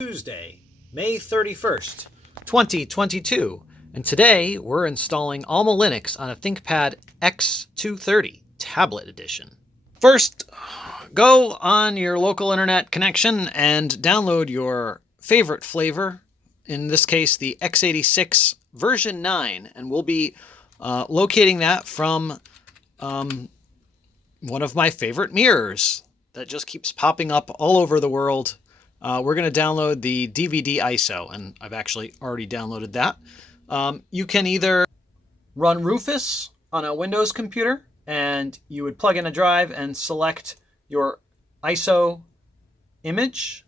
Tuesday, May 31st, 2022, and today we're installing AlmaLinux on a Thinkpad x230 tablet edition. First, go on your local internet connection and download your favorite flavor, in this case the x86 version 9, and we'll be locating that from one of my favorite mirrors that just keeps popping up all over the world. We're going to download the DVD ISO, and I've actually already downloaded that. You can either run Rufus on a Windows computer, and you would plug in a drive and select your ISO image.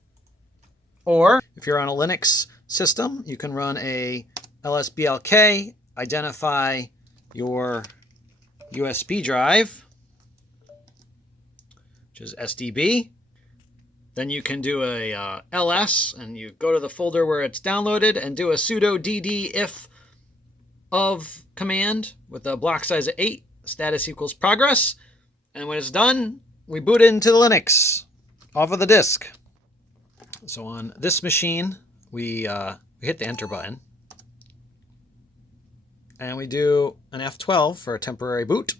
Or if you're on a Linux system, you can run a lsblk, identify your USB drive, which is SDB. Then you can do a ls, and you go to the folder where it's downloaded and do a sudo dd if of command with a block size of 8, status equals progress. And when it's done, we boot into the Linux off of the disk. So on this machine, we hit the enter button, and we do an F12 for a temporary boot,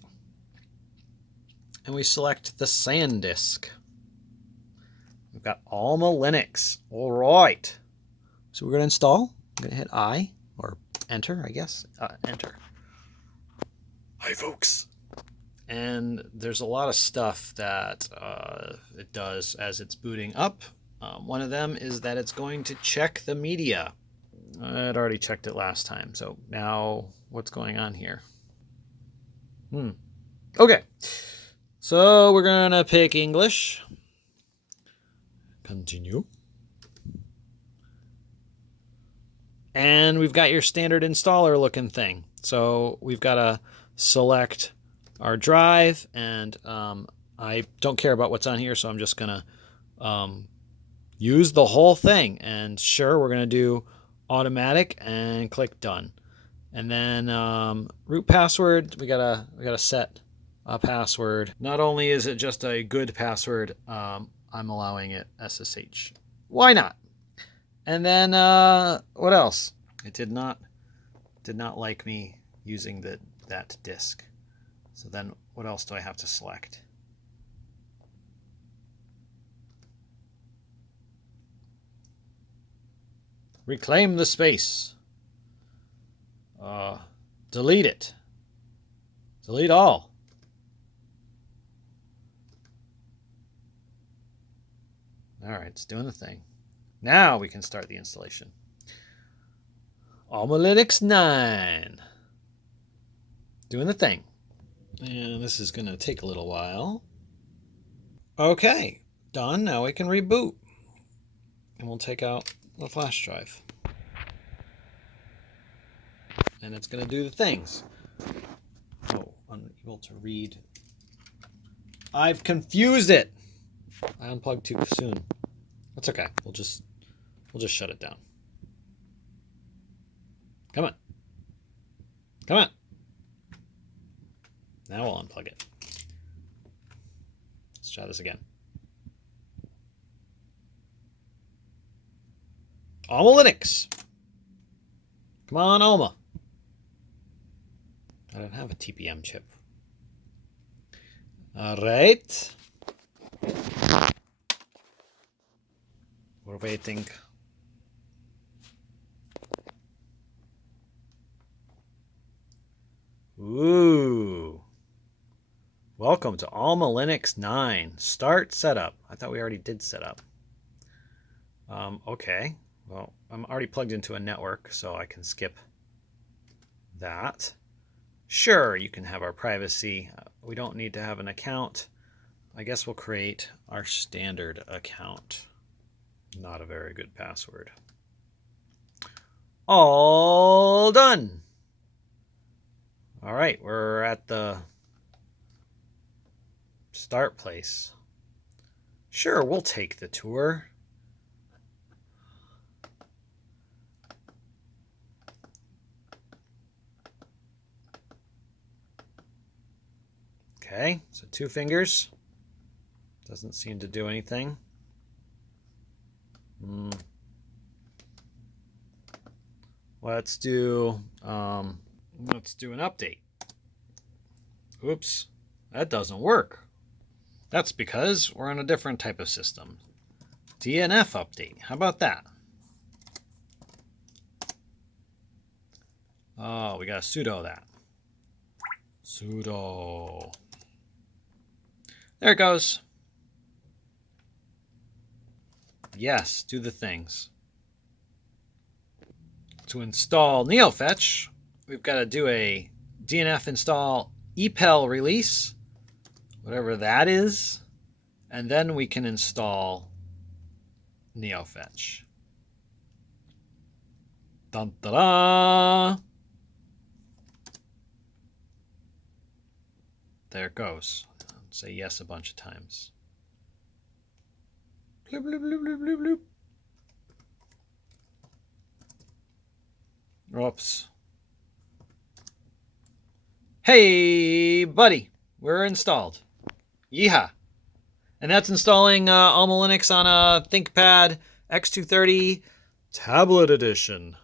and we select the SanDisk. We've got AlmaLinux. All right. So we're going to install. I'm going to hit I, or enter, I guess. Enter. Hi, folks. And there's a lot of stuff that it does as it's booting up. One of them is that it's going to check the media. I'd already checked it last time. So now what's going on here? Okay. So we're going to pick English. Continue. And we've got your standard installer looking thing. So we've got to select our drive, and I don't care about what's on here, so I'm just going to use the whole thing. And sure, we're going to do automatic and click done. And then root password, we gotta set a password. Not only is it just a good password, I'm allowing it SSH. Why not? And then what else? It did not like me using that disk. So then what else do I have to select? Reclaim the space. Delete it. Delete all. All right, it's doing the thing. Now we can start the installation. AlmaLinux 9. Doing the thing. And this is going to take a little while. Okay, done. Now we can reboot. And we'll take out the flash drive. And it's going to do the things. Oh, unable to read. I've confused it. I unplugged too soon. That's okay. We'll just shut it down. Come on. Come on. Now we'll unplug it. Let's try this again. AlmaLinux. Come on, Alma. I don't have a TPM chip. All right. We're waiting. Ooh. Welcome to AlmaLinux 9. Start setup. I thought we already did setup. Okay. Well, I'm already plugged into a network, so I can skip that. Sure, you can have our privacy. We don't need to have an account. I guess we'll create our standard account. Not a very good password. All done. All right, we're at the start place. Sure, we'll take the tour. Okay, so 2 fingers. Doesn't seem to do anything. Let's do an update. Oops, that doesn't work. That's because we're on a different type of system. DNF update. How about that? Oh, we got to sudo that. Sudo. There it goes. Yes, do the things. To install NeoFetch, we've got to do a DNF install epel release, whatever that is, and then we can install NeoFetch. Dun, da, da. There it goes. Say yes a bunch of times. Bloop, bloop, bloop, bloop, bloop, bloop. Oops. Hey, buddy, we're installed. Yeehaw. And that's installing AlmaLinux on a Thinkpad x230 tablet edition.